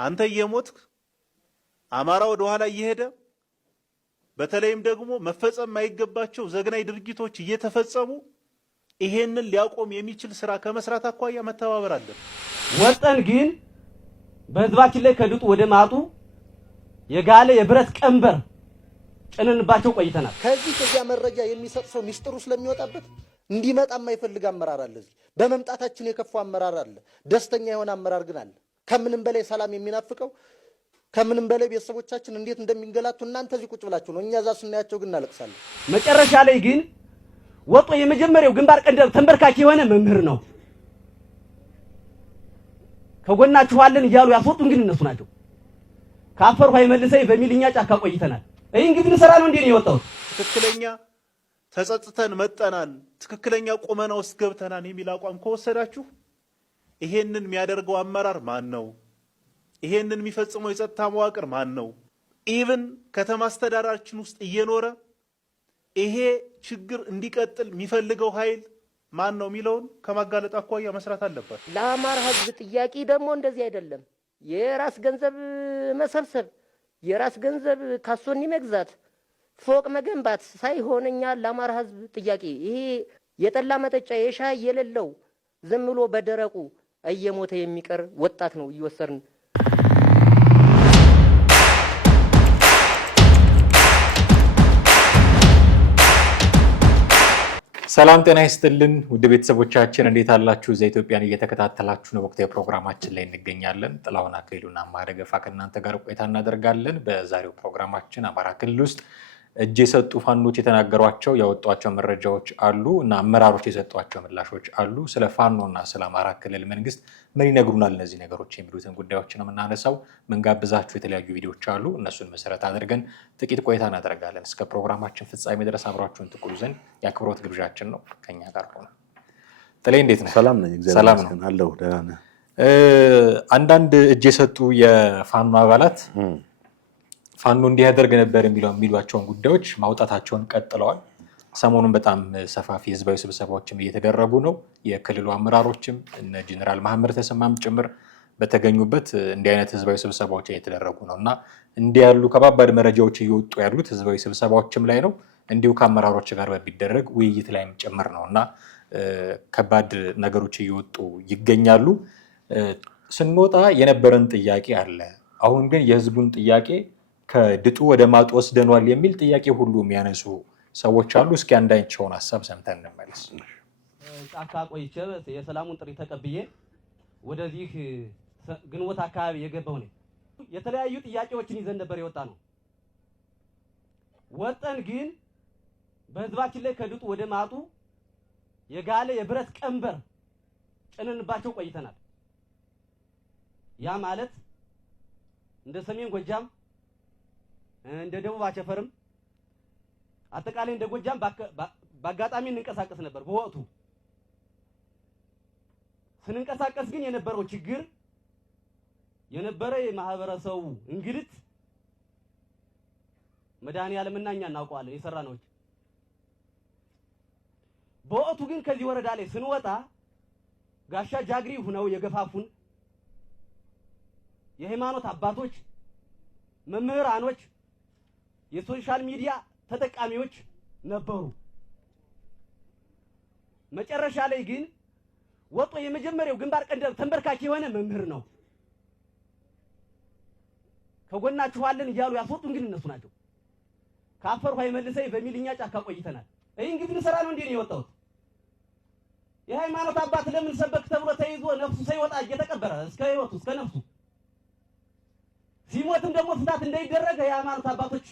አንተ እየሞትክ አማራ ወደ ኋላ እየሄደ በተለይም ደግሞ መፈጸም ማይገባቸው ዘግናይ ድርጊቶች እየተፈጸሙ ይሄንን ሊያቆም የሚችል ስራ ከመስራት አኳያ መተባበር አለ። ወጠን ግን በህዝባችን ላይ ከድጡ ወደ ማጡ የጋለ የብረት ቀንበር ጭነንባቸው ቆይተናል። ከዚያ መረጃ የሚሰጥ ሰው ሚስጥሩ ስለሚወጣበት እንዲመጣ የማይፈልግ አመራር አለ። በመምጣታችን የከፋ አመራር አለ። ደስተኛ የሆነ አመራር ግን አለ። ከምንም በላይ ሰላም የሚናፍቀው ከምንም በላይ ቤተሰቦቻችን እንዴት እንደሚንገላቱ እናንተ እዚህ ቁጭ ብላችሁ ነው። እኛ እዛ ስናያቸው ግን እናለቅሳለን። መጨረሻ ላይ ግን ወጦ የመጀመሪያው ግንባር ቀደም ተንበርካኪ የሆነ መምህር ነው። ከጎናችኋለን እያሉ ያስወጡን ግን እነሱ ናቸው። ካፈርሁ አይመልሰኝ በሚልኛ ጫካ ቆይተናል። ይህ እንግዲህ እንሰራ ነው እንዴ ነው የወጣው? ትክክለኛ ተጸጽተን መጠናን ትክክለኛ ቁመና ውስጥ ገብተናን የሚል አቋም ከወሰዳችሁ ይሄንን የሚያደርገው አመራር ማን ነው? ይሄንን የሚፈጽመው የጸጥታ መዋቅር ማን ነው? ኢቭን ከተማ አስተዳደራችን ውስጥ እየኖረ ይሄ ችግር እንዲቀጥል የሚፈልገው ኃይል ማን ነው የሚለውን ከማጋለጥ አኳያ መስራት አለበት። ለአማራ ህዝብ ጥያቄ ደግሞ እንደዚህ አይደለም። የራስ ገንዘብ መሰብሰብ፣ የራስ ገንዘብ ካሶኒ መግዛት፣ ፎቅ መገንባት ሳይሆንኛ ለአማራ ህዝብ ጥያቄ ይሄ የጠላ መጠጫ የሻይ የሌለው ዝም ብሎ በደረቁ እየሞተ የሚቀር ወጣት ነው እየወሰርን። ሰላም ጤና ይስጥልን ውድ ቤተሰቦቻችን እንዴት አላችሁ? ዘኢትዮጵያን እየተከታተላችሁ ነው። ወቅታዊ ፕሮግራማችን ላይ እንገኛለን። ጥላሁን አክሊሉና ማረገፋ ከእናንተ ጋር ቆይታ እናደርጋለን። በዛሬው ፕሮግራማችን አማራ ክልል ውስጥ እጅ የሰጡ ፋኖች የተናገሯቸው ያወጧቸው መረጃዎች አሉ እና አመራሮች የሰጧቸው ምላሾች አሉ። ስለ ፋኖና ስለ አማራ ክልል መንግስት ምን ይነግሩናል እነዚህ ነገሮች የሚሉትን ጉዳዮች ነው የምናነሳው። ምንጋብዛችሁ የተለያዩ ቪዲዮዎች አሉ። እነሱን መሰረት አድርገን ጥቂት ቆይታ እናደርጋለን። እስከ ፕሮግራማችን ፍጻሜ ድረስ አብራችሁን ትቆዩ ዘንድ የአክብሮት ግብዣችን ነው። ከኛ ጋር ሆነ። ጥሌ እንዴት ነህ? ሰላም ነኝ፣ እግዚአብሔር ይመስገን አለሁ። ደህና ነህ? አንዳንድ እጅ የሰጡ የፋኖ አባላት ፋኖ እንዲህ ያደርግ ነበር የሚሏቸውን ጉዳዮች ማውጣታቸውን ቀጥለዋል። ሰሞኑን በጣም ሰፋፊ ህዝባዊ ስብሰባዎችም እየተደረጉ ነው። የክልሉ አመራሮችም እነ ጀነራል መሐመድ ተሰማም ጭምር በተገኙበት እንዲህ አይነት ህዝባዊ ስብሰባዎች እየተደረጉ ነው እና እንዲህ ያሉ ከባባድ መረጃዎች እየወጡ ያሉት ህዝባዊ ስብሰባዎችም ላይ ነው፣ እንዲሁ ከአመራሮች ጋር በሚደረግ ውይይት ላይም ጭምር ነው እና ከባድ ነገሮች እየወጡ ይገኛሉ። ስንወጣ የነበረን ጥያቄ አለ። አሁን ግን የህዝቡን ጥያቄ ከድጡ ወደ ማጡ ወስደኗል የሚል ጥያቄ ሁሉ የሚያነሱ ሰዎች አሉ። እስኪ አንዳቸውን ሀሳብ ሰምተን እንመለስ። ጫካ ቆይቼ የሰላሙን ጥሪ ተቀብዬ ወደዚህ ግንቦት አካባቢ የገባው ነኝ። የተለያዩ ጥያቄዎችን ይዘን ነበር የወጣ ነው። ወጠን ግን በህዝባችን ላይ ከድጡ ወደ ማጡ የጋለ የብረት ቀንበር ጭነንባቸው ቆይተናል። ያ ማለት እንደ ሰሜን ጎጃም እንደ ደቡብ አቸፈርም አጠቃላይ እንደ ጎጃም በአጋጣሚ እንንቀሳቀስ ነበር። በወቅቱ ስንንቀሳቀስ ግን የነበረው ችግር የነበረ የማህበረሰቡ እንግልት መድኃኒዓለምና እኛ እናውቀዋለን የሰራነው። በወቅቱ ግን ከዚህ ወረዳ ላይ ስንወጣ ጋሻ ጃግሪ ሆነው የገፋፉን የሃይማኖት አባቶች፣ መምህራኖች፣ የሶሻል ሚዲያ ተጠቃሚዎች ነበሩ። መጨረሻ ላይ ግን ወጦ የመጀመሪያው ግንባር ቀደም ተንበርካኪ የሆነ መምህር ነው። ከጎናችኋለን እያሉ ያስወጡን ግን እነሱ ናቸው። ካፈርሁ አይመልሰኝ በሚልኛ ጫካ ቆይተናል። ይህ እንግዲህ እንሰራ ነው እንዴ ነው የወጣው? የሃይማኖት አባት ለምን ሰበክ ተብሎ ተይዞ ነፍሱ ሳይወጣ እየተቀበረ እስከ ህይወቱ እስከ ነፍሱ ሲሞትም ደግሞ ፍታት እንዳይደረግ የሃይማኖት አባቶች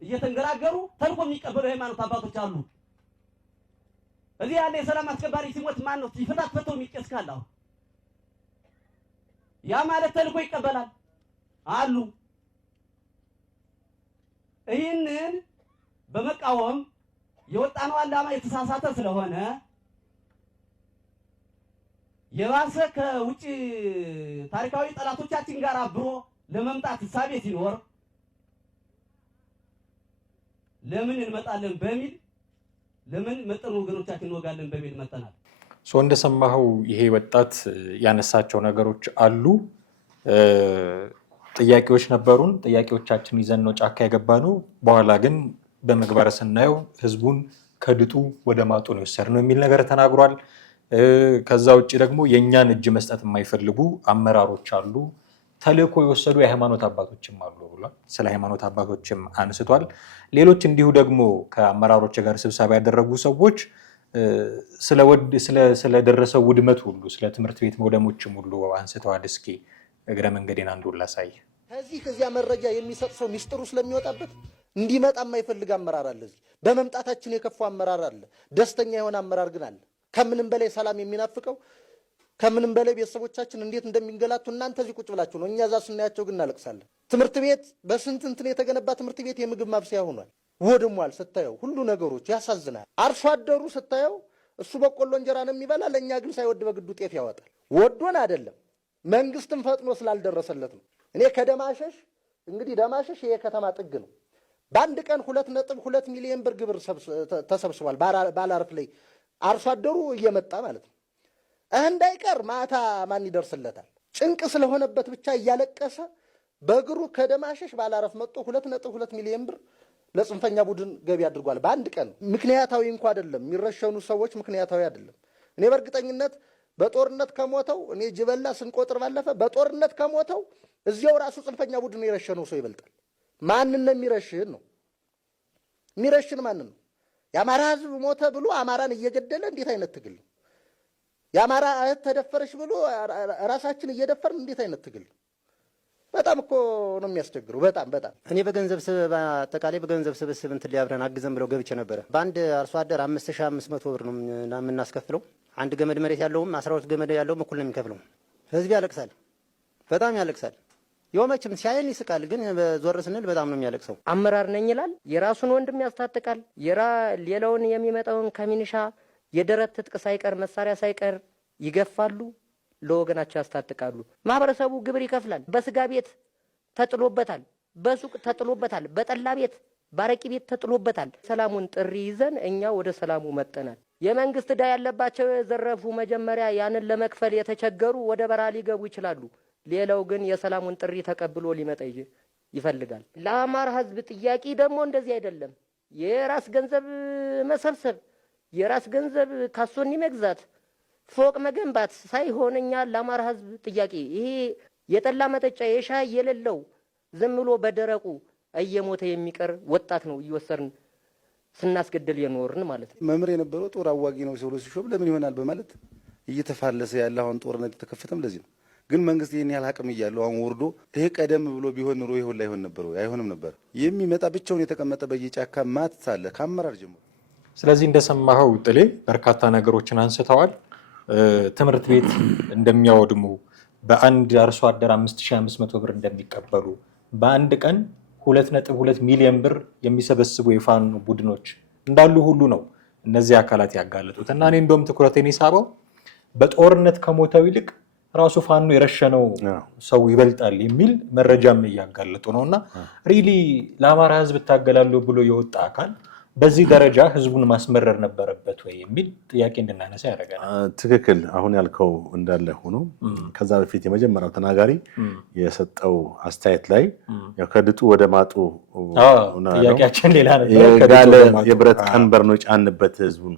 እየተንገራገሩ ተልኮ የሚቀበሉ የሃይማኖት አባቶች አሉ። እዚህ ያለ የሰላም አስከባሪ ሲሞት ማን ነው ሲፈታት ፈተው የሚቀስ ካለው? ያ ማለት ተልኮ ይቀበላል አሉ። ይህንን በመቃወም የወጣነው ዓላማ የተሳሳተ ስለሆነ የባሰ ከውጪ ታሪካዊ ጠላቶቻችን ጋር አብሮ ለመምጣት ሳቤ ሲኖር ለምን እንመጣለን በሚል ለምን መጠኑ ወገኖቻችን እንወጋለን በሚል መጣናል። እንደሰማኸው ይሄ ወጣት ያነሳቸው ነገሮች አሉ። ጥያቄዎች ነበሩን። ጥያቄዎቻችን ይዘን ነው ጫካ የገባነው። በኋላ ግን በመግባር ስናየው ህዝቡን ከድጡ ወደ ማጡ ነው የወሰድነው የሚል ነገር ተናግሯል። ከዛ ውጭ ደግሞ የእኛን እጅ መስጠት የማይፈልጉ አመራሮች አሉ፣ ተልእኮ የወሰዱ የሃይማኖት አባቶችም አሉ ብሏል። ስለ ሃይማኖት አባቶችም አንስቷል። ሌሎች እንዲሁ ደግሞ ከአመራሮች ጋር ስብሰባ ያደረጉ ሰዎች ስለደረሰው ውድመት ሁሉ ስለ ትምህርት ቤት መውደሞችም ሁሉ አንስተዋል። እስኪ እግረ መንገዴን አንዱን ላሳይ። ከዚያ መረጃ የሚሰጥ ሰው ሚስጥሩ ስለሚወጣበት እንዲመጣ የማይፈልግ አመራር አለ። እዚህ በመምጣታችን የከፉ አመራር አለ፣ ደስተኛ የሆነ አመራር ግን አለ። ከምንም በላይ ሰላም የሚናፍቀው ከምንም በላይ ቤተሰቦቻችን እንዴት እንደሚንገላቱ እናንተ እዚህ ቁጭ ብላችሁ ነው። እኛ እዛ ስናያቸው ግን እናለቅሳለን። ትምህርት ቤት በስንት እንትን የተገነባ ትምህርት ቤት የምግብ ማብሰያ ሆኗል፣ ወድሟል። ስታየው ሁሉ ነገሮች ያሳዝናል። አርሶ አደሩ ስታየው እሱ በቆሎ እንጀራ ነው የሚበላ፣ ለእኛ ግን ሳይወድ በግዱ ጤፍ ያወጣል። ወዶን አይደለም፣ መንግስትም ፈጥኖ ስላልደረሰለት ነው። እኔ ከደማሸሽ እንግዲህ ደማሸሽ ይሄ ከተማ ጥግ ነው። በአንድ ቀን 2.2 ሚሊዮን ብር ግብር ተሰብስቧል። ባላርፍ ላይ አርሶ አደሩ እየመጣ ማለት ነው። እንዳይቀር ማታ ማን ይደርስለታል? ጭንቅ ስለሆነበት ብቻ እያለቀሰ በእግሩ ከደማሸሽ ባላረፍ መጥቶ 2.2 ሚሊዮን ብር ለጽንፈኛ ቡድን ገቢ አድርጓል በአንድ ቀን። ምክንያታዊ እንኳ አይደለም የሚረሸኑ ሰዎች ምክንያታዊ አይደለም። እኔ በእርግጠኝነት በጦርነት ከሞተው እኔ ጅበላ ስንቆጥር ባለፈ በጦርነት ከሞተው እዚያው ራሱ ጽንፈኛ ቡድን የረሸነው ሰው ይበልጣል። ማንን ነው የሚረሽን? ነው የሚረሽን ማንን ነው? የአማራ ህዝብ ሞተ ብሎ አማራን እየገደለ እንዴት አይነት ትግል ነው? የአማራ እህት ተደፈረች ብሎ ራሳችን እየደፈርን እንዴት አይነት ትግል ነው? በጣም እኮ ነው የሚያስቸግረው። በጣም እኔ በገንዘብ አጠቃላይ በገንዘብ ስብስብ እንትን ሊያብረን አግዘን ብለው ገብቼ ነበረ። በአንድ አርሶ አደር 5500 ብር ነው የምናስከፍለው። አንድ ገመድ መሬት ያለውም 12 ገመድ ያለውም እኩል ነው የሚከፍለው። ህዝብ ያለቅሳል፣ በጣም ያለቅሳል። የወመችም ሲያየን ይስቃል፣ ግን ዞር ስንል በጣም ነው የሚያለቅሰው። አመራር ነኝ ይላል፣ የራሱን ወንድም ያስታጥቃል፣ ሌላውን የሚመጣውን ከሚኒሻ የደረት ትጥቅ ሳይቀር መሳሪያ ሳይቀር ይገፋሉ፣ ለወገናቸው ያስታጥቃሉ። ማህበረሰቡ ግብር ይከፍላል። በስጋ ቤት ተጥሎበታል፣ በሱቅ ተጥሎበታል፣ በጠላ ቤት ባረቂ ቤት ተጥሎበታል። ሰላሙን ጥሪ ይዘን እኛ ወደ ሰላሙ መጠናል። የመንግስት ዕዳ ያለባቸው የዘረፉ መጀመሪያ ያንን ለመክፈል የተቸገሩ ወደ በረሃ ሊገቡ ይችላሉ። ሌላው ግን የሰላሙን ጥሪ ተቀብሎ ሊመጣ ይፈልጋል። ለአማራ ህዝብ ጥያቄ ደግሞ እንደዚህ አይደለም። የራስ ገንዘብ መሰብሰብ፣ የራስ ገንዘብ ካሶኒ መግዛት፣ ፎቅ መገንባት ሳይሆን እኛ ለአማራ ህዝብ ጥያቄ ይሄ የጠላ መጠጫ የሻይ የሌለው ዝም ብሎ በደረቁ እየሞተ የሚቀር ወጣት ነው እየወሰርን ስናስገድል የኖርን ማለት ነው። መምር የነበረው ጦር አዋጊ ነው ሲሉ ሲሾም ለምን ይሆናል በማለት እየተፋለሰ ያለ አሁን ጦርነት የተከፈተም ለዚህ ነው። ግን መንግስት ይሄን ያህል አቅም እያለው አሁን ወርዶ ይሄ ቀደም ብሎ ቢሆን ኑሮ ይሁን ላይ ሆን ነበር ወይ አይሆንም ነበር። የሚመጣ ብቻውን የተቀመጠ በየጫካ ማት ሳለ ከአመራር ጀምሮ። ስለዚህ እንደሰማኸው ጥሌ በርካታ ነገሮችን አንስተዋል። ትምህርት ቤት እንደሚያወድሙ፣ በአንድ አርሶ አደር 5500 ብር እንደሚቀበሉ፣ በአንድ ቀን 2.2 ሚሊዮን ብር የሚሰበስቡ የፋኖ ቡድኖች እንዳሉ ሁሉ ነው እነዚህ አካላት ያጋለጡት። እና እኔ እንደውም ትኩረቴን የሳበው በጦርነት ከሞተው ይልቅ ራሱ ፋኖ የረሸነው ሰው ይበልጣል የሚል መረጃም እያጋለጡ ነው። እና ሪሊ ለአማራ ህዝብ እታገላለሁ ብሎ የወጣ አካል በዚህ ደረጃ ህዝቡን ማስመረር ነበረበት ወይ የሚል ጥያቄ እንድናነሳ ያደርገናል። ትክክል። አሁን ያልከው እንዳለ ሆኖ ከዛ በፊት የመጀመሪያው ተናጋሪ የሰጠው አስተያየት ላይ ከድጡ ወደ ማጡ ጥያቄያችን ሌላ ነበር። ጋለ የብረት ቀንበር ነው ጫንበት ህዝቡን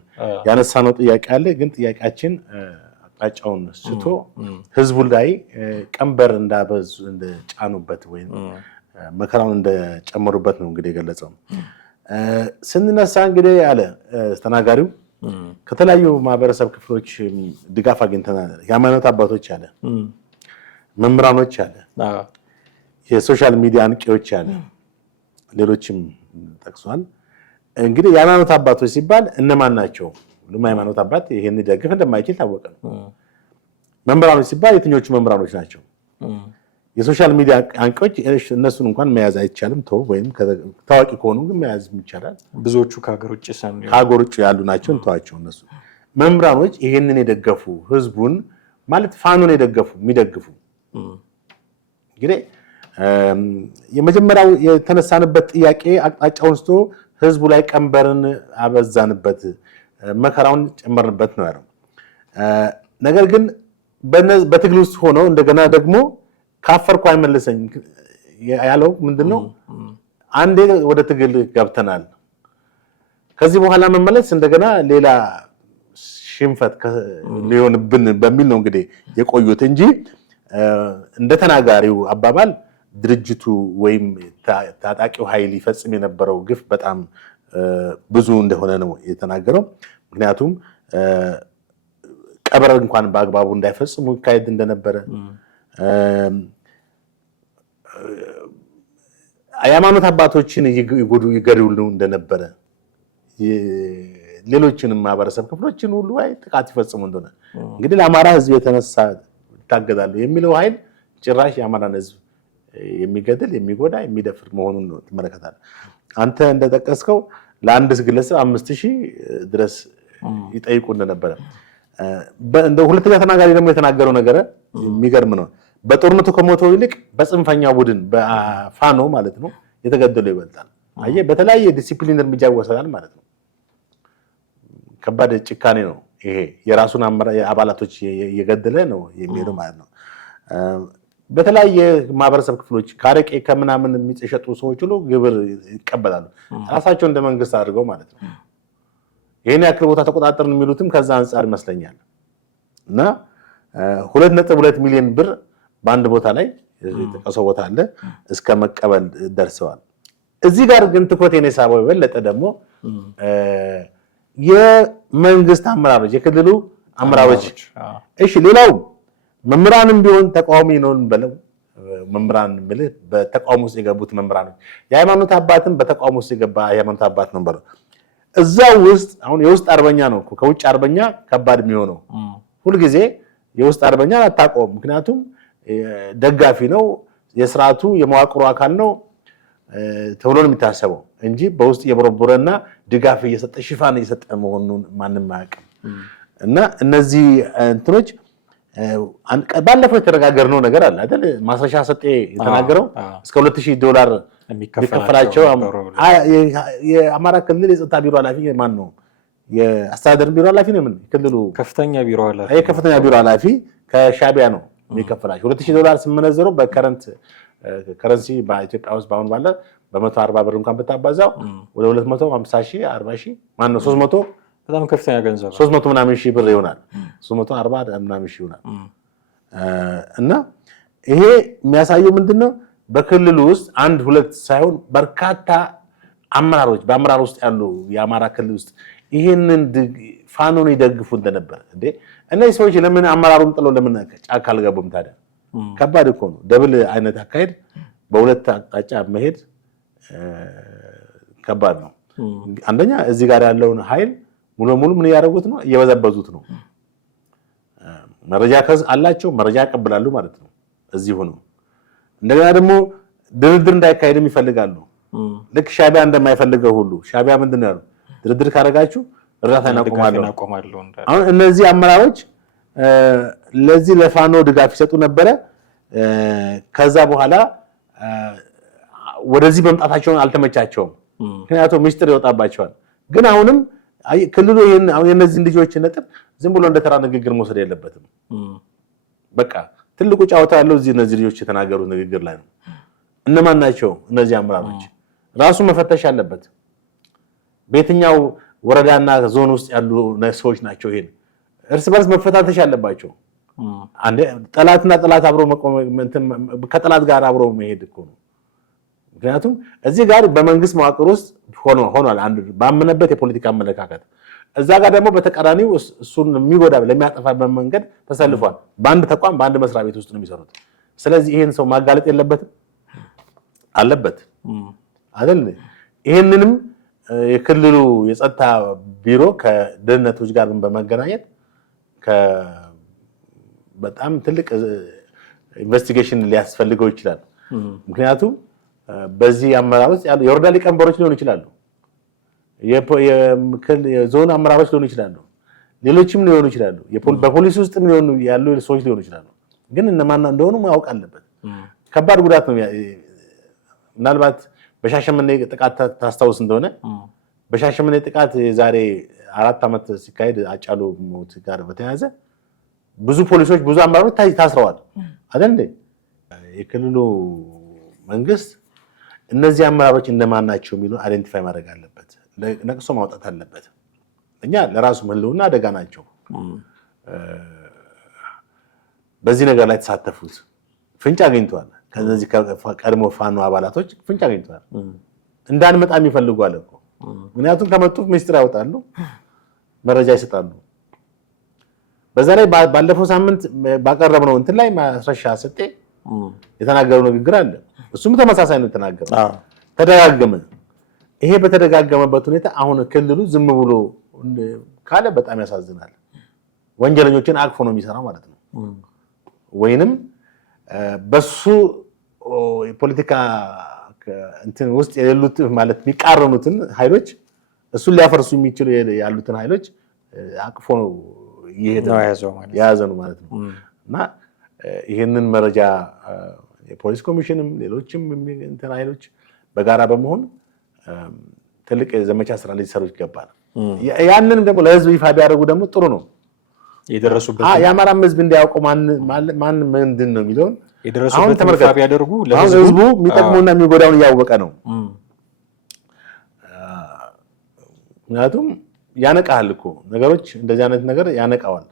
ያነሳነው ጥያቄ አለ። ግን ጥያቄያችን አቅጣጫውን ስቶ ህዝቡ ላይ ቀንበር እንዳበዙ እንደጫኑበት ወይም መከራውን እንደጨመሩበት ነው እንግዲህ የገለጸው። ስንነሳ እንግዲህ ያለ ተናጋሪው ከተለያዩ ማህበረሰብ ክፍሎች ድጋፍ አግኝተናል። የሃይማኖት አባቶች አለ፣ መምህራኖች አለ፣ የሶሻል ሚዲያ አንቂዎች አለ፣ ሌሎችም ጠቅሷል። እንግዲህ የሃይማኖት አባቶች ሲባል እነማን ናቸው? ሁሉም ሃይማኖት አባት ይሄን ደግፍ እንደማይችል ታወቀ ነው። መምህራኖች ሲባል የትኞቹ መምህራኖች ናቸው? የሶሻል ሚዲያ አንቂዎች እነሱን እንኳን መያዝ አይቻልም። ወይም ታዋቂ ከሆኑ ግን መያዝ ይቻላል። ብዙዎቹ ከሀገር ውጭ ያሉ ናቸው። እንተዋቸው። እነሱ መምህራኖች ይሄንን የደገፉ ህዝቡን ማለት ፋኖን የሚደግፉ እንግዲህ የመጀመሪያው የተነሳንበት ጥያቄ አቅጣጫውን ስቶ ህዝቡ ላይ ቀንበርን አበዛንበት፣ መከራውን ጨመርንበት ነው ያለው። ነገር ግን በትግል ውስጥ ሆነው እንደገና ደግሞ ካፈርኩ አይመልሰኝ ያለው ምንድነው? አንዴ ወደ ትግል ገብተናል፣ ከዚህ በኋላ መመለስ እንደገና ሌላ ሽንፈት ሊሆንብን በሚል ነው እንግዲህ የቆዩት እንጂ እንደ ተናጋሪው አባባል ድርጅቱ ወይም ታጣቂው ኃይል ይፈጽም የነበረው ግፍ በጣም ብዙ እንደሆነ ነው የተናገረው። ምክንያቱም ቀብር እንኳን በአግባቡ እንዳይፈጽሙ ይካሄድ እንደነበረ፣ የሃይማኖት አባቶችን ይገድሉ እንደነበረ፣ ሌሎችንም ማህበረሰብ ክፍሎችን ሁሉ ጥቃት ይፈጽሙ እንደሆነ እንግዲህ ለአማራ ህዝብ የተነሳ ይታገዳሉ የሚለው ኃይል ጭራሽ የአማራን ህዝብ የሚገድል የሚጎዳ የሚደፍር መሆኑን ነው ትመለከታለህ። አንተ እንደጠቀስከው ለአንድ ግለሰብ 5000 ድረስ ይጠይቁ እንደነበረ እንደ ሁለተኛ ተናጋሪ ደግሞ የተናገረው ነገር የሚገርም ነው። በጦርነቱ ከሞተው ይልቅ በጽንፈኛ ቡድን በፋኖ ማለት ነው የተገደለው ይበልጣል። አየህ፣ በተለያየ ዲሲፕሊን እርምጃ ይወሰዳል ማለት ነው። ከባድ ጭካኔ ነው ይሄ። የራሱን አባላቶች እየገደለ ነው የሚሄደው ማለት ነው። በተለያየ ማህበረሰብ ክፍሎች ካረቄ ከምናምን የሚሸጡ ሰዎች ሁሉ ግብር ይቀበላሉ፣ ራሳቸው እንደ መንግስት አድርገው ማለት ነው። ይሄን ያክል ቦታ ተቆጣጠርን የሚሉትም ከዛ አንጻር ይመስለኛል። እና 2.2 ሚሊዮን ብር በአንድ ቦታ ላይ የተቀሰው ቦታ አለ እስከ መቀበል ደርሰዋል። እዚህ ጋር ግን ትኩረት የሳበው የበለጠ ደግሞ የመንግስት አመራሮች፣ የክልሉ አመራሮች፣ እሺ ሌላው መምህራንም ቢሆን ተቃዋሚ ነውን በለው መምህራን ብለህ በተቃውሞ ውስጥ የገቡት መምህራኖች፣ የሃይማኖት አባትም በተቃውሞ ውስጥ የገባ የሃይማኖት አባት ነው በለው። እዛው ውስጥ አሁን የውስጥ አርበኛ ነው እኮ ከውጭ አርበኛ ከባድ የሚሆነው። ሁልጊዜ የውስጥ አርበኛ አታውቀውም፣ ምክንያቱም ደጋፊ ነው፣ የስርዓቱ የመዋቅሩ አካል ነው ተብሎ ነው የሚታሰበው እንጂ በውስጥ የቦረቦረና ድጋፍ እየሰጠ ሽፋን እየሰጠ መሆኑን ማንም አያውቅም። እና እነዚህ እንትኖች ባለፈው የተነጋገርነው ነገር አለ አይደል? ማስረሻ ሰጤ የተናገረው እስከ $2000 የሚከፈላቸው የአማራ ክልል የጸጥታ ቢሮ ኃላፊ ማን ነው? የአስተዳደር ቢሮ ኃላፊ ነው። ምን ክልሉ ከፍተኛ ቢሮ ኃላፊ ከሻቢያ ነው የሚከፈላቸው። $2000 ሲመነዘረው በከረንሲ በኢትዮጵያ ውስጥ ባሁን ባለ በ140 ብር እንኳን ብታባዛው ወደ 250 ሺህ 40 ሺህ ማን ነው 300 በጣም ከፍተኛ ገንዘብ 300 ምናምን ሺህ ብር ይሆናል። 340 ምናምን ሺህ ይሆናል። እና ይሄ የሚያሳየው ምንድነው? በክልሉ ውስጥ አንድ ሁለት ሳይሆን በርካታ አመራሮች በአመራር ውስጥ ያሉ የአማራ ክልል ውስጥ ይሄንን ፋኖን ይደግፉ እንደነበር እንዴ! እነዚህ ሰዎች ለምን አመራሩን ጥለው ለምን ጫካ አልገቡም ታዲያ? ከባድ እኮ ነው። ደብል አይነት አካሄድ በሁለት አቅጣጫ መሄድ ከባድ ነው። አንደኛ እዚህ ጋር ያለውን ኃይል ሙሉ ሙሉ ምን ያደረጉት ነው? እየበዘበዙት ነው። መረጃ አላቸው፣ መረጃ ያቀብላሉ ማለት ነው እዚሁ ነው። እንደገና ደግሞ ድርድር እንዳይካሄድም ይፈልጋሉ። ልክ ሻቢያ እንደማይፈልገው ሁሉ ሻቢያ ምንድነው ያለው? ድርድር ካደረጋችሁ እርዳታ እናቆማለሁ። አሁን እነዚህ አመራሮች ለዚህ ለፋኖ ድጋፍ ይሰጡ ነበረ። ከዛ በኋላ ወደዚህ መምጣታቸውን አልተመቻቸውም፣ ምክንያቱም ሚስጥር ይወጣባቸዋል። ግን አሁንም ክልሉ ይሄን አሁን የነዚህን ልጆች ነጥብ ዝም ብሎ እንደተራ ንግግር መውሰድ የለበትም። በቃ ትልቁ ጫወታ ያለው እነዚህ ልጆች የተናገሩት ንግግር ላይ ነው። እነማን ናቸው እነዚህ አመራሮች? ራሱ መፈተሽ አለበት። በየትኛው ወረዳና ዞን ውስጥ ያሉ ሰዎች ናቸው? ይሄን እርስ በርስ መፈታተሽ አለባቸው። አንዴ ጠላትና ጠላት አብሮ ከጠላት ጋር አብሮ መሄድ እኮ ነው። ምክንያቱም እዚህ ጋር በመንግስት መዋቅር ውስጥ ሆኗል አንድ ባመነበት የፖለቲካ አመለካከት፣ እዛ ጋር ደግሞ በተቃራኒው እሱን የሚጎዳ ለሚያጠፋ መንገድ ተሰልፏል። በአንድ ተቋም በአንድ መስሪያ ቤት ውስጥ ነው የሚሰሩት። ስለዚህ ይሄን ሰው ማጋለጥ የለበትም አለበት አይደል? ይሄንንም የክልሉ የጸጥታ ቢሮ ከደህንነቶች ጋር በመገናኘት በጣም ትልቅ ኢንቨስቲጌሽን ሊያስፈልገው ይችላል። ምክንያቱም በዚህ አመራር ውስጥ ያሉ የወረዳ ሊቀመንበሮች ሊሆኑ ይችላሉ፣ የዞን አመራሮች ሊሆኑ ይችላሉ፣ ሌሎችም ሊሆኑ ይችላሉ፣ በፖሊስ ውስጥም ያሉ ሰዎች ሊሆኑ ይችላሉ። ግን እነማን እንደሆኑ ማወቅ አለበት። ከባድ ጉዳት ነው። ምናልባት በሻሸመኔ ጥቃት ታስታውስ እንደሆነ በሻሸመኔ ጥቃት ዛሬ 4 ዓመት ሲካሄድ አጫሉ ሞት ጋር በተያያዘ ብዙ ፖሊሶች ብዙ አመራሮች ታስረዋል አይደል እንዴ? የክልሉ መንግስት እነዚህ አመራሮች እንደማን ናቸው የሚሉ አይደንቲፋይ ማድረግ አለበት፣ ነቅሶ ማውጣት አለበት። እኛ ለራሱ ህልውና አደጋ ናቸው በዚህ ነገር ላይ ተሳተፉት ፍንጭ አግኝተዋል። ከነዚህ ቀድሞ ፋኖ አባላቶች ፍንጭ አግኝተዋል። እንዳንመጣ የሚፈልጉ አለ እኮ። ምክንያቱም ከመጡ ሚስጥር ያወጣሉ፣ መረጃ ይሰጣሉ። በዛ ላይ ባለፈው ሳምንት ባቀረብነው እንትን ላይ ማስረሻ ሰጤ የተናገረው ንግግር አለ። እሱም ተመሳሳይ ነው የተናገረው። ተደጋገመ። ይሄ በተደጋገመበት ሁኔታ አሁን ክልሉ ዝም ብሎ ካለ በጣም ያሳዝናል። ወንጀለኞችን አቅፎ ነው የሚሰራው ማለት ነው። ወይንም በሱ የፖለቲካ እንትን ውስጥ የሌሉት ማለት የሚቃረኑትን ኃይሎች እሱን ሊያፈርሱ የሚችሉ ያሉትን ኃይሎች አቅፎ ነው የያዘ ነው ማለት ነው። እና ይህንን መረጃ የፖሊስ ኮሚሽንም ሌሎችም እንትን ኃይሎች በጋራ በመሆን ትልቅ የዘመቻ ስራ ሊሰሩ ይገባል። ያንንም ደግሞ ለህዝብ ይፋ ቢያደርጉ ደግሞ ጥሩ ነው። የደረሱበት የአማራም ህዝብ እንዲያውቀው ማን ምንድን ነው የሚለውን የደረሱበት ይፋ ቢያደርጉ ለህዝቡ የሚጠቅመውና የሚጎዳውን እያወቀ ነው። ምክንያቱም ያነቃል እኮ ነገሮች፣ እንደዚህ አይነት ነገር ያነቃዋል።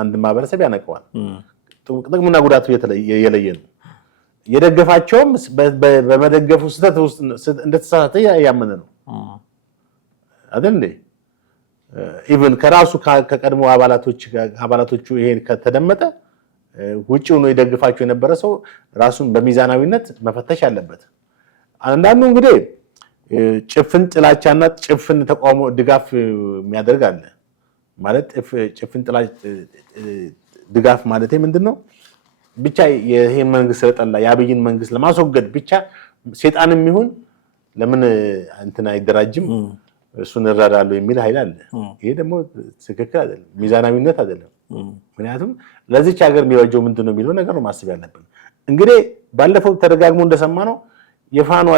አንድ ማህበረሰብ ያነቃዋል። ጥቅሙና ጉዳቱ የለየ ነው። የደገፋቸውም በመደገፉ ስህተት ውስጥ እንደተሳሳተ ያመነ ነው አይደል እንዴ? ኢቭን ከራሱ ከቀድሞ አባላቶቹ ይሄን ከተደመጠ ውጪ ሆኖ ይደግፋቸው የነበረ ሰው ራሱን በሚዛናዊነት መፈተሽ አለበት። አንዳንዱ እንግዲህ ጭፍን ጥላቻና ጭፍን ተቃውሞ ድጋፍ የሚያደርግ አለ። ማለት ጭፍን ጥላቻ ድጋፍ ማለት ምንድነው? ብቻ ይሄ መንግስት ስለጠላ የአብይን መንግስት ለማስወገድ ብቻ ሴጣንም ይሁን ለምን እንትን አይደራጅም እሱን እረዳለሁ የሚል ኃይል አለ። ይሄ ደግሞ ትክክል አይደለም፣ ሚዛናዊነት አይደለም። ምክንያቱም ለዚች ሀገር የሚበጀው ምንድነው የሚለው ነገር ነው ማሰብ ያለብን። እንግዲህ ባለፈው ተደጋግሞ እንደሰማነው የፋኖ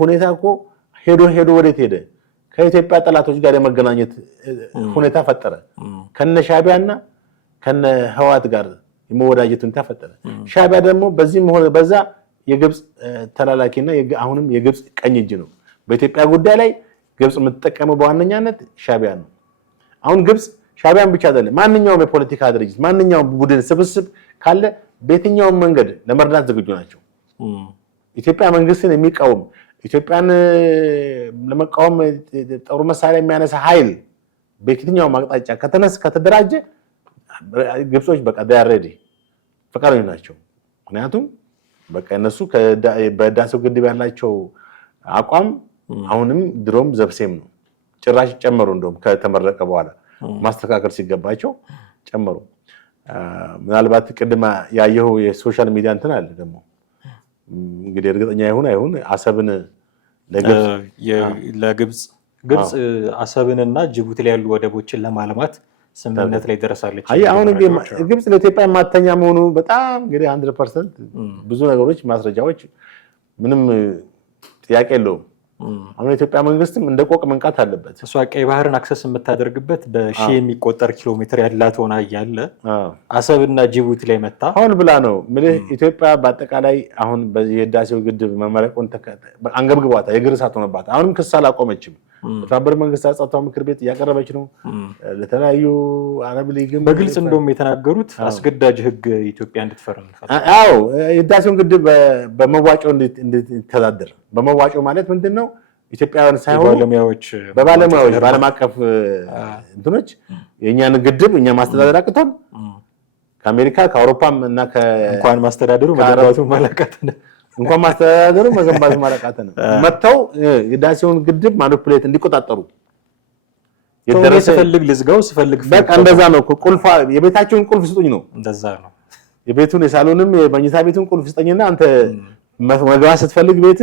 ሁኔታ እኮ ሄዶ ወዴት ሄደ? ከኢትዮጵያ ጠላቶች ጋር የመገናኘት ሁኔታ ፈጠረ። ከነ ሻዕቢያና ከነ ህወሓት ጋር የመወዳጀት ሁኔታ ፈጠረ። ሻዕቢያ ደግሞ በዚህም ሆነ በዛ የግብፅ ተላላኪና አሁንም የግብፅ ቀኝ እጅ ነው። በኢትዮጵያ ጉዳይ ላይ ግብፅ የምትጠቀመው በዋነኛነት ሻዕቢያ ነው። አሁን ግብፅ ሻዕቢያን ብቻ አይደለም፣ ማንኛውም የፖለቲካ ድርጅት ማንኛውም ቡድን ስብስብ ካለ በየትኛውም መንገድ ለመርዳት ዝግጁ ናቸው። ኢትዮጵያ መንግስትን የሚቃወም ኢትዮጵያን ለመቃወም ጦር መሳሪያ የሚያነሳ ኃይል በየትኛውም አቅጣጫ ከተደራጀ ግብጾች በቃ ዳያሬዲ ፈቃደኞች ናቸው። ምክንያቱም በቃ እነሱ በህዳሴው ግድብ ያላቸው አቋም አሁንም ድሮም ዘብሴም ነው። ጭራሽ ጨመሩ። እንደውም ከተመረቀ በኋላ ማስተካከል ሲገባቸው ጨመሩ። ምናልባት ቅድማ ያየው የሶሻል ሚዲያ እንትን አለ ደግሞ እንግዲህ እርግጠኛ ይሁን አይሁን አሰብን ለግብጽ አሰብንና ጅቡቲ ላይ ያሉ ወደቦችን ለማልማት ስምምነት ላይ ደረሳለች። አሁን ግብጽ ለኢትዮጵያ ማተኛ መሆኑ በጣም እንግዲህ 100% ብዙ ነገሮች ማስረጃዎች ምንም ጥያቄ የለውም። አሁን የኢትዮጵያ መንግስትም እንደ ቆቅ መንቃት አለበት። እሷ ቀይ ባህርን አክሰስ የምታደርግበት በሺህ የሚቆጠር ኪሎ ሜትር ያላት ሆና እያለ አሰብና ጅቡቲ ላይ መታ አሁን ብላ ነው ምልህ ኢትዮጵያ በአጠቃላይ አሁን የህዳሴው ግድብ መመረቁን አንገብግቧታል። የእግር እሳት ሆነባት። አሁንም ክስ አላቆመችም። በተባበሩት መንግስታት ጸጥታው ምክር ቤት እያቀረበች ነው። ለተለያዩ አረብ ሊግም በግልጽ እንደውም የተናገሩት አስገዳጅ ህግ ኢትዮጵያ እንድትፈርም አዎ የህዳሴውን ግድብ በመዋጮ እንድትተዳደር በመዋጮ ማለት ምንድነው? ኢትዮጵያውያን ሳይሆኑ በባለሙያዎች በዓለም አቀፍ እንትኖች የእኛን ግድብ እኛ ማስተዳደር አቅቶን ከአሜሪካ ከአውሮፓም እና እንኳን ማስተዳደሩ መገንባቱ ማላቃተን እንኳን ማስተዳደሩ መገንባቱ ማላቃተን መተው የህዳሴውን ግድብ ማኒፑሌት እንዲቆጣጠሩ ስፈልግ ልዝጋው ስፈልግ በቃ እንደዛ ነው እኮ ቁልፍ የቤታቸውን ቁልፍ ስጡኝ ነው። እንደዛ ነው። የቤቱን የሳሎንም የመኝታ ቤቱን ቁልፍ ስጠኝና አንተ መግባት ስትፈልግ ቤት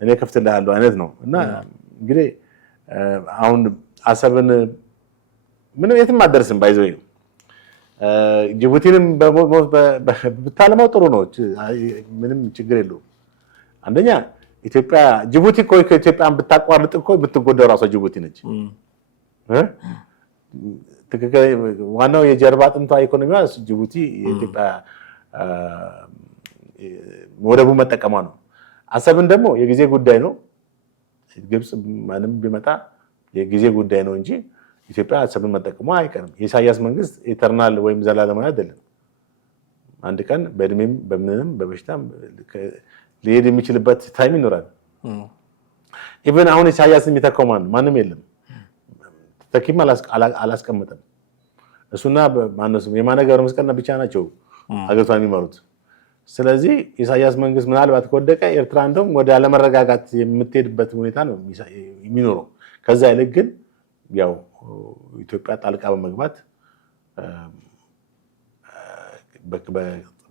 እኔ ከፍትልሃለሁ አይነት ነው። እና እንግዲህ አሁን አሰብን ምንም የትም አደርስም ባይዘው ጅቡቲንም ብታለማው ጥሩ ነው። ምንም ችግር የለውም። አንደኛ ኢትዮጵያ ጅቡቲ እኮ ከኢትዮጵያን ብታቋርጥ እኮ ብትጎዳው ራሷ ጅቡቲ ነች። ዋናው የጀርባ አጥንቷ ኢኮኖሚዋ ጅቡቲ የኢትዮጵያ ወደቡ መጠቀሟ ነው። አሰብን ደግሞ የጊዜ ጉዳይ ነው። ግብጽ ማንም ቢመጣ የጊዜ ጉዳይ ነው እንጂ ኢትዮጵያ አሰብን መጠቀሟ አይቀርም። የኢሳያስ መንግስት ኢተርናል ወይም ዘላለማዊ አይደለም። አንድ ቀን በእድሜም በምንም በበሽታም ሊሄድ የሚችልበት ታይም ይኖራል። ኢቨን አሁን ኢሳያስ የሚተካው ማንም የለም። ተኪም አላስቀምጥም። እሱና ማነሱ የማነ ገብረ መስቀልና ብቻ ናቸው አገሪቷን የሚመሩት። ስለዚህ ኢሳያስ መንግስት ምናልባት ከወደቀ ኤርትራ እንደውም ወደ አለመረጋጋት የምትሄድበት ሁኔታ ነው የሚኖረው። ከዛ ይልቅ ግን ያው ኢትዮጵያ ጣልቃ በመግባት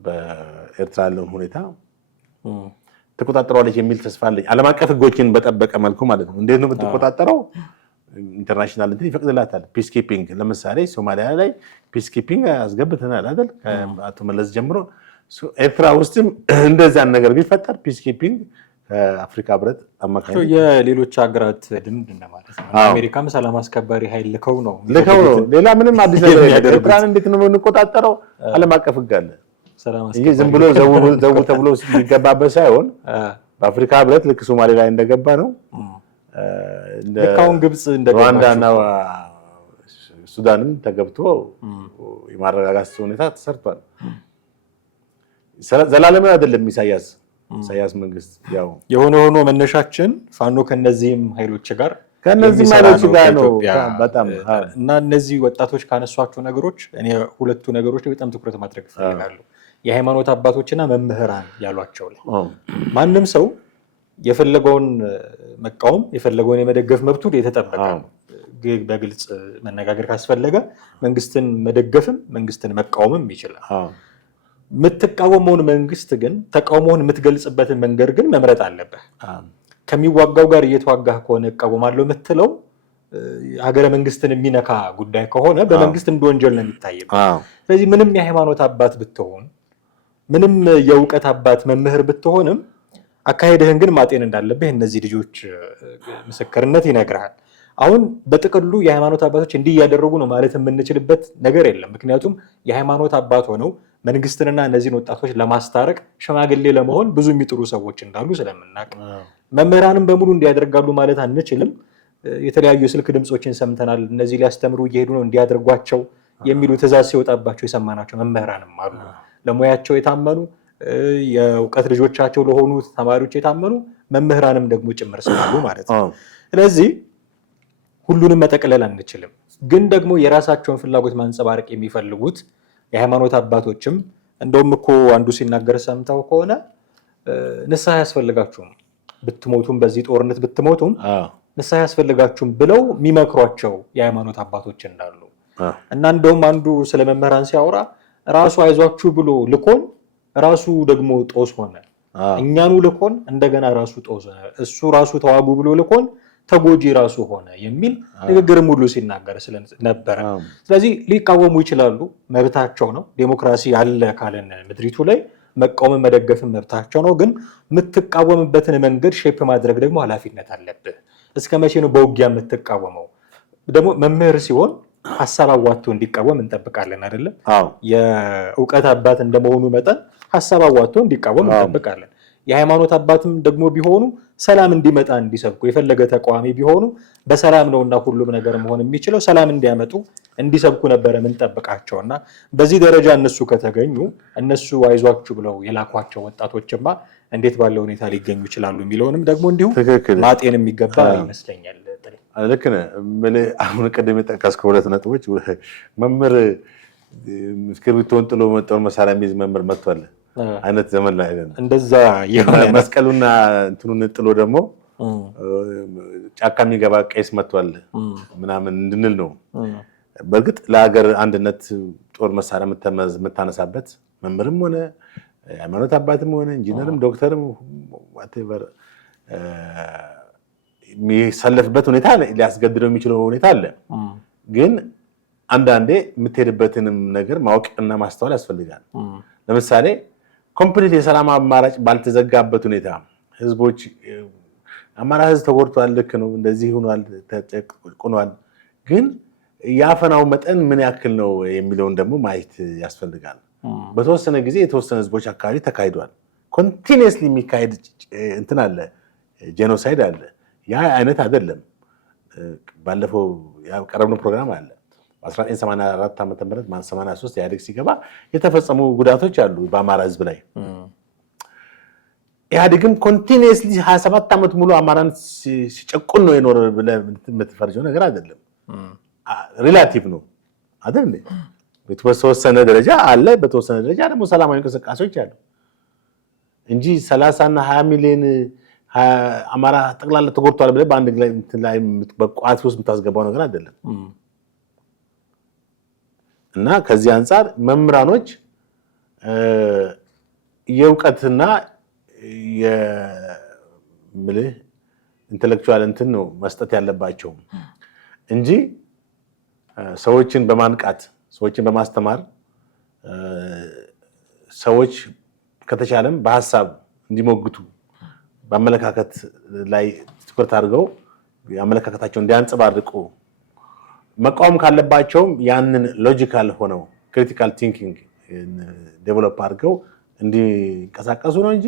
በኤርትራ ያለውን ሁኔታ ትቆጣጠረዋለች የሚል ተስፋ አለኝ። ዓለም አቀፍ ሕጎችን በጠበቀ መልኩ ማለት ነው። እንዴት ነው የምትቆጣጠረው? ኢንተርናሽናል እንትን ይፈቅድላታል። ፒስ ኪፒንግ ለምሳሌ ሶማሊያ ላይ ፒስ ኪፒንግ አስገብተናል አይደል? ከአቶ መለስ ጀምሮ ኤርትራ ውስጥም እንደዛን ነገር ቢፈጠር ፒስ ኪፒንግ ከአፍሪካ ህብረት አማካኝነት የሌሎች ሀገራት ልምድ እንደማለት ነው። አሜሪካም ሰላም አስከባሪ ኃይል ልከው ነው። ሌላ ምንም አዲስ ነገር የለም። ኤርትራን እንዴት ነው የምንቆጣጠረው? ዓለም አቀፍ ህግ አለ እንጂ ዝም ብሎ ዘው ተብሎ የሚገባበት ሳይሆን በአፍሪካ ህብረት ልክ ሶማሌ ላይ እንደገባ ነው። ልካውን ግብጽ ሩዋንዳና ሱዳንም ተገብቶ የማረጋጋት ሁኔታ ተሰርቷል። ዘላለማዊ አይደለም ኢሳያስ መንግስት። ያው የሆነ ሆኖ መነሻችን ፋኖ ከነዚህም ኃይሎች ጋር ነው በጣም እና እነዚህ ወጣቶች ካነሷቸው ነገሮች እኔ ሁለቱ ነገሮች በጣም ትኩረት ማድረግ እፈልጋለሁ። የሃይማኖት አባቶችና መምህራን ያሏቸው ላይ ማንም ሰው የፈለገውን መቃወም የፈለገውን የመደገፍ መብቱ የተጠበቀ ነው። በግልጽ መነጋገር ካስፈለገ መንግስትን መደገፍም መንግስትን መቃወምም ይችላል። የምትቃወመውን መንግስት ግን ተቃውሞውን የምትገልጽበትን መንገድ ግን መምረጥ አለብህ። ከሚዋጋው ጋር እየተዋጋህ ከሆነ እቃወማለሁ የምትለው ሀገረ መንግስትን የሚነካ ጉዳይ ከሆነ በመንግስት እንደ ወንጀል ነው የሚታየው። ስለዚህ ምንም የሃይማኖት አባት ብትሆን ምንም የእውቀት አባት መምህር ብትሆንም አካሄድህን ግን ማጤን እንዳለብህ እነዚህ ልጆች ምስክርነት ይነግራል። አሁን በጥቅሉ የሃይማኖት አባቶች እንዲህ እያደረጉ ነው ማለት የምንችልበት ነገር የለም። ምክንያቱም የሃይማኖት አባት ሆነው መንግስትንና እነዚህን ወጣቶች ለማስታረቅ ሽማግሌ ለመሆን ብዙ የሚጥሩ ሰዎች እንዳሉ ስለምናውቅ መምህራንም በሙሉ እንዲያደርጋሉ ማለት አንችልም። የተለያዩ የስልክ ድምፆችን ሰምተናል። እነዚህ ሊያስተምሩ እየሄዱ ነው እንዲያደርጓቸው የሚሉ ትእዛዝ ሲወጣባቸው የሰማናቸው መምህራንም አሉ። ለሙያቸው የታመኑ የእውቀት ልጆቻቸው ለሆኑ ተማሪዎች የታመኑ መምህራንም ደግሞ ጭምር ስላሉ ማለት ነው። ስለዚህ ሁሉንም መጠቅለል አንችልም። ግን ደግሞ የራሳቸውን ፍላጎት ማንጸባረቅ የሚፈልጉት የሃይማኖት አባቶችም እንደውም እኮ አንዱ ሲናገር ሰምተው ከሆነ ንስሐ ያስፈልጋችሁም ብትሞቱም በዚህ ጦርነት ብትሞቱም ንስሐ ያስፈልጋችሁም ብለው የሚመክሯቸው የሃይማኖት አባቶች እንዳሉ እና እንደውም አንዱ ስለ መምህራን ሲያወራ ራሱ አይዟችሁ ብሎ ልኮን ራሱ ደግሞ ጦስ ሆነ። እኛኑ ልኮን እንደገና ራሱ ጦስ ሆነ። እሱ ራሱ ተዋጉ ብሎ ልኮን ተጎጂ ራሱ ሆነ የሚል ንግግርም ሁሉ ሲናገር ስለነበረ ስለዚህ ሊቃወሙ ይችላሉ፣ መብታቸው ነው። ዴሞክራሲ ያለ ካለን ምድሪቱ ላይ መቃወም መደገፍን መብታቸው ነው። ግን የምትቃወምበትን መንገድ ሼፕ ማድረግ ደግሞ ኃላፊነት አለብህ። እስከ መቼ ነው በውጊያ የምትቃወመው? ደግሞ መምህር ሲሆን ሀሳብ አዋጥቶ እንዲቃወም እንጠብቃለን አይደለም? የእውቀት አባት እንደመሆኑ መጠን ሀሳብ አዋጥቶ እንዲቃወም እንጠብቃለን። የሃይማኖት አባትም ደግሞ ቢሆኑ ሰላም እንዲመጣ እንዲሰብኩ የፈለገ ተቃዋሚ ቢሆኑ በሰላም ነውና ሁሉም ነገር መሆን የሚችለው ሰላም እንዲያመጡ እንዲሰብኩ ነበረ የምንጠብቃቸውና በዚህ ደረጃ እነሱ ከተገኙ እነሱ አይዟችሁ ብለው የላኳቸው ወጣቶችማ እንዴት ባለ ሁኔታ ሊገኙ ይችላሉ የሚለውንም ደግሞ እንዲሁ ማጤን የሚገባ ይመስለኛል። ልክ ነህ። አሁን ቀደም የጠቀስከው ሁለት ነጥቦች መምህር እስክሪብቶን ጥሎ መጣውን መሳሪያ የሚይዝ መምህር መጥቷል አይነት ዘመን ላይ አይደለም። እንደዛ መስቀሉና እንትኑን ጥሎ ደግሞ ጫካ የሚገባ ቄስ መጥቷል ምናምን እንድንል ነው። በእርግጥ ለሀገር አንድነት ጦር መሳሪያ የምታነሳበት መምህርም ሆነ ሃይማኖት አባትም ሆነ ኢንጂነርም ዶክተርም ዋቴቨር የሚሰለፍበት ሁኔታ ሊያስገድደው የሚችለው ሁኔታ አለ። ግን አንዳንዴ የምትሄድበትንም ነገር ማወቅና ማስተዋል ያስፈልጋል። ለምሳሌ ኮምፕሊት የሰላም አማራጭ ባልተዘጋበት ሁኔታ ህዝቦች አማራ ህዝብ ተጎድቷል፣ ልክ ነው፣ እንደዚህ ሆኗል፣ ተጨቁኗል። ግን የአፈናው መጠን ምን ያክል ነው የሚለውን ደግሞ ማየት ያስፈልጋል። በተወሰነ ጊዜ የተወሰነ ህዝቦች አካባቢ ተካሂዷል። ኮንቲኒየስሊ የሚካሄድ እንትን አለ፣ ጄኖሳይድ አለ። ያ አይነት አይደለም። ባለፈው ያቀረብነው ፕሮግራም አለ። በ1984 ዓ.ም 83 ኢህአዴግ ሲገባ የተፈጸሙ ጉዳቶች አሉ በአማራ ህዝብ ላይ። ኢህአዴግም ኮንቲኒየስሊ 27 ዓመት ሙሉ አማራን ሲጨቁን ነው የኖረ ብለህ የምትፈርጀው ነገር አይደለም። ሪላቲቭ ነው አይደል? በተወሰነ ደረጃ አለ፣ በተወሰነ ደረጃ ደግሞ ሰላማዊ እንቅስቃሴዎች አሉ እንጂ 30 እና 20 ሚሊዮን አማራ ጠቅላላ ተጎድቷል ብለህ በአንድ ላይ በቋት ውስጥ የምታስገባው ነገር አይደለም። እና ከዚህ አንጻር መምህራኖች የእውቀትና የምልህ ኢንተሌክቹዋል እንትን ነው መስጠት ያለባቸው እንጂ ሰዎችን በማንቃት ሰዎችን በማስተማር ሰዎች ከተቻለም በሀሳብ እንዲሞግቱ በአመለካከት ላይ ትኩረት አድርገው አመለካከታቸውን እንዲያንጸባርቁ መቃወም ካለባቸውም ያንን ሎጂካል ሆነው ክሪቲካል ቲንኪንግ ዴቨሎፕ አድርገው እንዲንቀሳቀሱ ነው እንጂ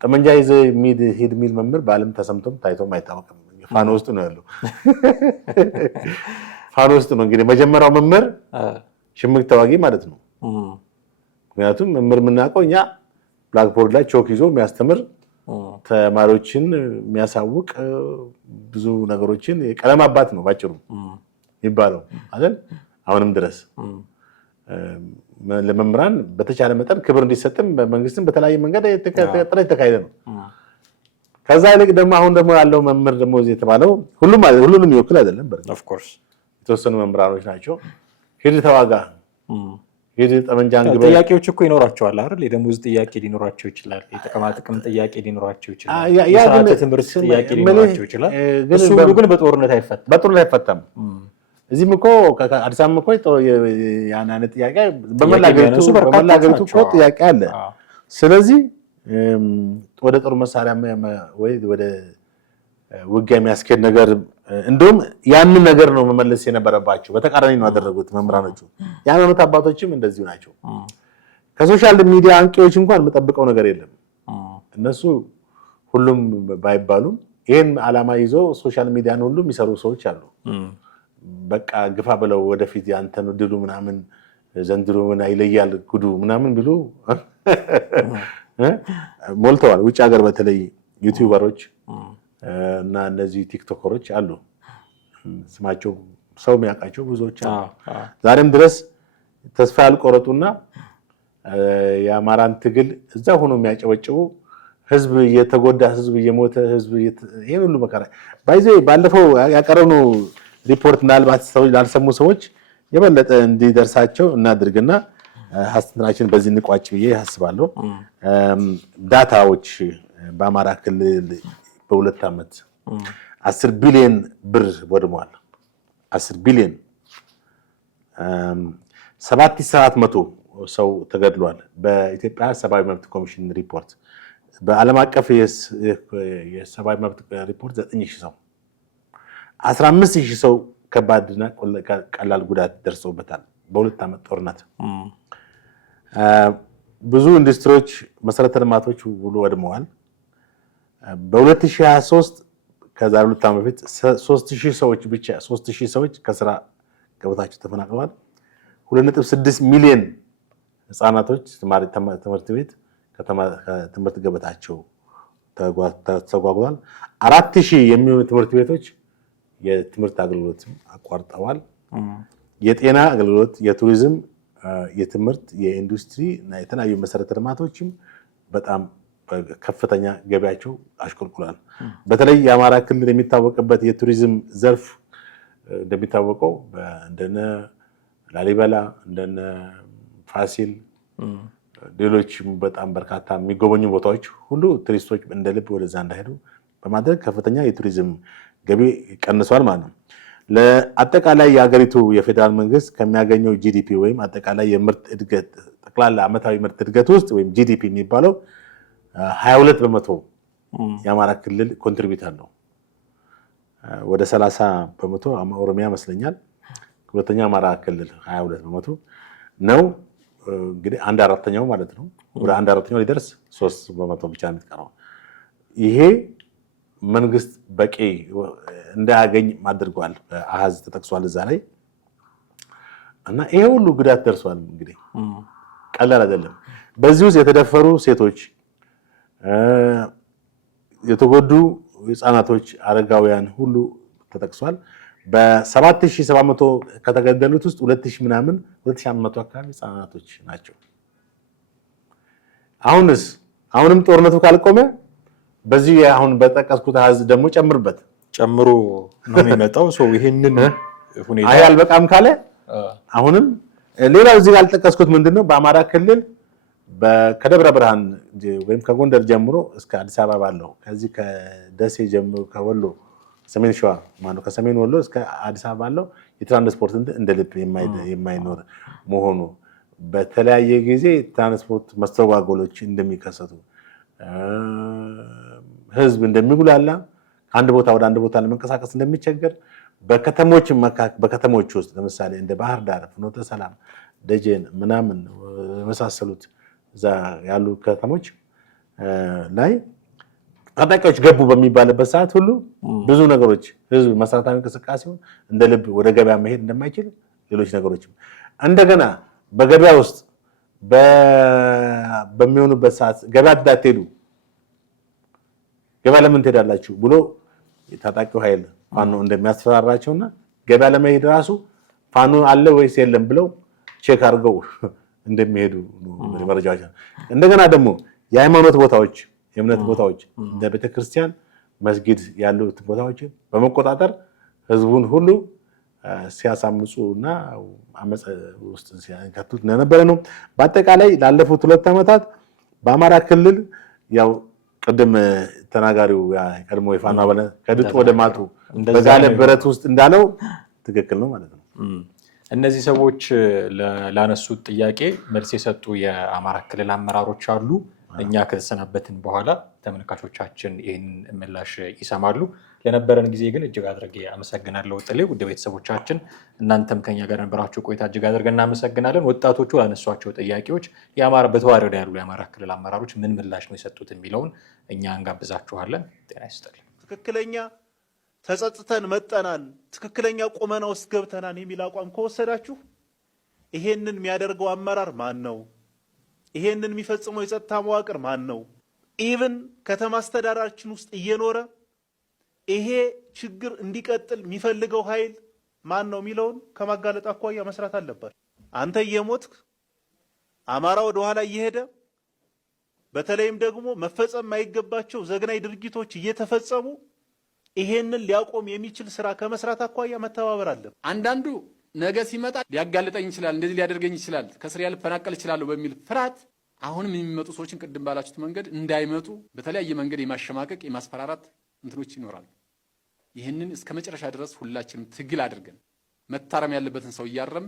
ጠመንጃ ይዘህ ሂድ የሚል መምህር በዓለም ተሰምቶም ታይቶም አይታወቅም። ፋኖ ውስጥ ነው ያለው። ፋኖ ውስጥ ነው እንግዲህ መጀመሪያው መምህር ሽምቅ ተዋጊ ማለት ነው። ምክንያቱም መምህር የምናውቀው እኛ ብላክቦርድ ላይ ቾክ ይዞ የሚያስተምር ተማሪዎችን የሚያሳውቅ ብዙ ነገሮችን የቀለም አባት ነው ባጭሩ ይባለው አይደል? አሁንም ድረስ ለመምህራን በተቻለ መጠን ክብር እንዲሰጥም በመንግስትም በተለያየ መንገድ ጥረት የተካሄደ ነው። ከዛ ይልቅ ደግሞ አሁን ደግሞ ያለው መምህር ደግሞ እዚህ የተባለው ሁሉንም ይወክል አይደለም። ኦፍ ኮርስ የተወሰኑ መምህራኖች ናቸው። ሂድ ተዋጋ፣ ሂድ ጠመንጃ አንግበህ። ጥያቄዎች እኮ ይኖራቸዋል አይደል? የደሞዝ ጥያቄ ሊኖራቸው ይችላል። የጥቅማ ጥቅም ጥያቄ ሊኖራቸው ይችላል። የስርዓተ ትምህርት ጥያቄ ሊኖራቸው ይችላል። እሱ ሁሉ ግን በጦርነት አይፈታም። እዚህም እኮ አዲስ አበባ እኮ ያን አይነት ጥያቄ በመላ ሀገሪቱ እኮ ጥያቄ አለ። ስለዚህ ወደ ጦር መሳሪያ ወይ ወደ ውጊያ የሚያስኬድ ነገር እንደውም ያንን ነገር ነው መመለስ የነበረባቸው። በተቃራኒ ነው ያደረጉት መምህራኖቹ። የሃይማኖት አባቶችም እንደዚሁ ናቸው። ከሶሻል ሚዲያ አንቂዎች እንኳን የምጠብቀው ነገር የለም። እነሱ ሁሉም ባይባሉም ይህን ዓላማ ይዞ ሶሻል ሚዲያን ሁሉ የሚሰሩ ሰዎች አሉ። በቃ ግፋ ብለው ወደፊት ያንተን ድሉ ምናምን ዘንድሮ ይለያል ጉዱ ምናምን ብሎ ሞልተዋል። ውጭ ሀገር በተለይ ዩቲዩበሮች እና እነዚህ ቲክቶከሮች አሉ። ስማቸው ሰው የሚያውቃቸው ብዙዎች አሉ። ዛሬም ድረስ ተስፋ ያልቆረጡና የአማራን ትግል እዛ ሆኖ የሚያጨበጭቡ ህዝብ እየተጎዳ ህዝብ እየሞተ ህዝብ ይሄን ሁሉ መከራ ባለፈው ያቀረብነው ሪፖርት ምናልባት ሰዎች ላልሰሙ ሰዎች የበለጠ እንዲደርሳቸው እናድርግና ሀሳባችን በዚህ እንቋጭ ብዬ አስባለሁ። ዳታዎች በአማራ ክልል በሁለት ዓመት 10 ቢሊዮን ብር ወድሟል። 10 ቢሊዮን 7700 ሰው ተገድሏል። በኢትዮጵያ ሰብአዊ መብት ኮሚሽን ሪፖርት፣ በዓለም አቀፍ የሰብአዊ መብት ሪፖርት 9000 ሰው 15000 ሰው ከባድና ቀላል ጉዳት ደርሶበታል በሁለት ዓመት ጦርነት። ብዙ ኢንዱስትሪዎች፣ መሰረተ ልማቶች ሁሉ ወድመዋል። በ2023 ከዛ ሁለት ዓመት በፊት 3000 ሰዎች ብቻ 3000 ሰዎች ከስራ ገበታቸው ተፈናቅለዋል። 2.6 ሚሊዮን ህፃናቶች ትምህርት ቤት ከትምህርት ገበታቸው ተጓጉሏል። 4000 የሚሆኑ ትምህርት ቤቶች የትምህርት አገልግሎት አቋርጠዋል። የጤና አገልግሎት፣ የቱሪዝም፣ የትምህርት፣ የኢንዱስትሪ እና የተለያዩ መሰረተ ልማቶችም በጣም ከፍተኛ ገቢያቸው አሽቆልቁሏል። በተለይ የአማራ ክልል የሚታወቅበት የቱሪዝም ዘርፍ እንደሚታወቀው እንደነ ላሊበላ፣ እንደነ ፋሲል፣ ሌሎችም በጣም በርካታ የሚጎበኙ ቦታዎች ሁሉ ቱሪስቶች እንደ ልብ ወደዛ እንዳይሄዱ በማድረግ ከፍተኛ የቱሪዝም ገቢ ቀንሷል ማለት ነው። ለአጠቃላይ የሀገሪቱ የፌዴራል መንግስት ከሚያገኘው ጂዲፒ ወይም አጠቃላይ የምርት እድገት ጠቅላላ ዓመታዊ ምርት እድገት ውስጥ ወይም ጂዲፒ የሚባለው 22 በመቶ የአማራ ክልል ኮንትሪቢዩት አለው። ወደ 30 በመቶ ኦሮሚያ ይመስለኛል። ሁለተኛ አማራ ክልል 22 በመቶ ነው። እንግዲህ 1/4 ማለት ነው። ወደ 1/4 ሊደርስ 3% ብቻ የሚቀረው ይሄ መንግስት በቂ እንዳያገኝ አድርጓል። አሃዝ ተጠቅሷል እዛ ላይ እና ይሄ ሁሉ ጉዳት ደርሷል። እንግዲህ ቀላል አይደለም። በዚህ ውስጥ የተደፈሩ ሴቶች፣ የተጎዱ ህፃናቶች፣ አረጋውያን ሁሉ ተጠቅሷል። በ7700 ከተገደሉት ውስጥ 2500 አካባቢ ህፃናቶች ናቸው። አሁንም ጦርነቱ ካልቆመ በዚህ አሁን በጠቀስኩት አሃዝ ደግሞ ጨምሮ ነው የሚመጣው። ይሄንን ሁኔታ አይ አልበቃም ካለ አሁንም ሌላው እዚህ ያልጠቀስኩት ምንድነው በአማራ ክልል ከደብረ ብርሃን ወይም ከጎንደር ጀምሮ እስከ አዲስ አበባ ባለው ከዚህ ከደሴ ጀምሮ ከወሎ ሰሜን ሸዋ ማለት ከሰሜን ወሎ እስከ አዲስ አበባ ባለው የትራንስፖርት እንደ ልብ የማይኖር መሆኑ በተለያየ ጊዜ ትራንስፖርት መስተጓጎሎች እንደሚከሰቱ ህዝብ እንደሚጉላላ አንድ ቦታ ወደ አንድ ቦታ ለመንቀሳቀስ እንደሚቸገር በከተሞች ውስጥ ለምሳሌ እንደ ባህር ዳር፣ ፍኖተ ሰላም፣ ደጀን ምናምን የመሳሰሉት እዛ ያሉ ከተሞች ላይ ታጣቂዎች ገቡ በሚባልበት ሰዓት ሁሉ ብዙ ነገሮች ህዝብ መሰረታዊ እንቅስቃሴውን እንደ ልብ ወደ ገበያ መሄድ እንደማይችል ሌሎች ነገሮችም እንደገና በገበያ ውስጥ በሚሆኑበት ሰዓት ገበያ እንዳትሄዱ ገበያ ለምን ትሄዳላችሁ ብሎ የታጣቂው ኃይል ፋኖ እንደሚያስፈራራቸውና ገበያ ለመሄድ ራሱ ፋኖ አለ ወይስ የለም ብለው ቼክ አድርገው እንደሚሄዱ መረጃዎች። እንደገና ደግሞ የሃይማኖት ቦታዎች፣ የእምነት ቦታዎች እንደ ቤተክርስቲያን፣ መስጊድ ያሉት ቦታዎች በመቆጣጠር ህዝቡን ሁሉ ሲያሳምጹና አመጽ ውስጥ ሲያከቱት እንደነበረ ነው። በአጠቃላይ ላለፉት 2 ዓመታት በአማራ ክልል ያው ቅድም ተናጋሪው ቀድሞ የፋኖ አባል ከድጡ ወደ ማጡ በጋለ ብረት ውስጥ እንዳለው ትክክል ነው ማለት ነው። እነዚህ ሰዎች ላነሱት ጥያቄ መልስ የሰጡ የአማራ ክልል አመራሮች አሉ። እኛ ከተሰናበትን በኋላ ተመልካቾቻችን ይህን ምላሽ ይሰማሉ። ለነበረን ጊዜ ግን እጅግ አድርጌ አመሰግናለሁ። ጥሌ ውድ ቤተሰቦቻችን እናንተም ከኛ ጋር ነበራችሁ ቆይታ እጅግ አድርገን እናመሰግናለን። ወጣቶቹ ላነሷቸው ጥያቄዎች በተዋረድ ያሉ የአማራ ክልል አመራሮች ምን ምላሽ ነው የሰጡት የሚለውን እኛ እንጋብዛችኋለን። ጤና ይስጥልኝ። ትክክለኛ ተጸጽተን መጠናል፣ ትክክለኛ ቁመና ውስጥ ገብተናል የሚል አቋም ከወሰዳችሁ ይሄንን የሚያደርገው አመራር ማን ነው? ይሄንን የሚፈጽመው የጸጥታ መዋቅር ማን ነው? ኢቭን ከተማ አስተዳደራችን ውስጥ እየኖረ ይሄ ችግር እንዲቀጥል የሚፈልገው ኃይል ማን ነው የሚለውን ከማጋለጥ አኳያ መስራት አለበት። አንተ እየሞትክ አማራ ወደ ኋላ እየሄደ በተለይም ደግሞ መፈጸም የማይገባቸው ዘግናይ ድርጊቶች እየተፈጸሙ ይሄንን ሊያቆም የሚችል ስራ ከመስራት አኳያ መተባበር አለ። አንዳንዱ ነገ ሲመጣ ሊያጋልጠኝ ይችላል፣ እንደዚህ ሊያደርገኝ ይችላል፣ ከስር ያልፈናቀል ይችላል በሚል ፍርሃት አሁንም የሚመጡ ሰዎችን ቅድም ባላችሁት መንገድ እንዳይመጡ በተለያየ መንገድ የማሸማቀቅ የማስፈራራት እንትኖች ይኖራሉ። ይህንን እስከ መጨረሻ ድረስ ሁላችንም ትግል አድርገን መታረም ያለበትን ሰው እያረም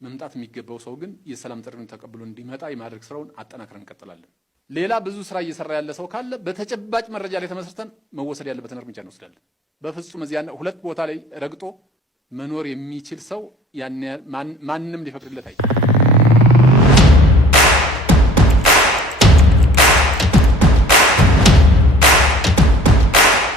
መምጣት የሚገባው ሰው ግን የሰላም ጥሪውን ተቀብሎ እንዲመጣ የማድረግ ስራውን አጠናክረን እንቀጥላለን። ሌላ ብዙ ስራ እየሰራ ያለ ሰው ካለ በተጨባጭ መረጃ ላይ ተመስርተን መወሰድ ያለበትን እርምጃ እንወስዳለን። በፍጹም እዚያ 2 ቦታ ላይ ረግጦ መኖር የሚችል ሰው ማንም ሊፈቅድለት አይችልም።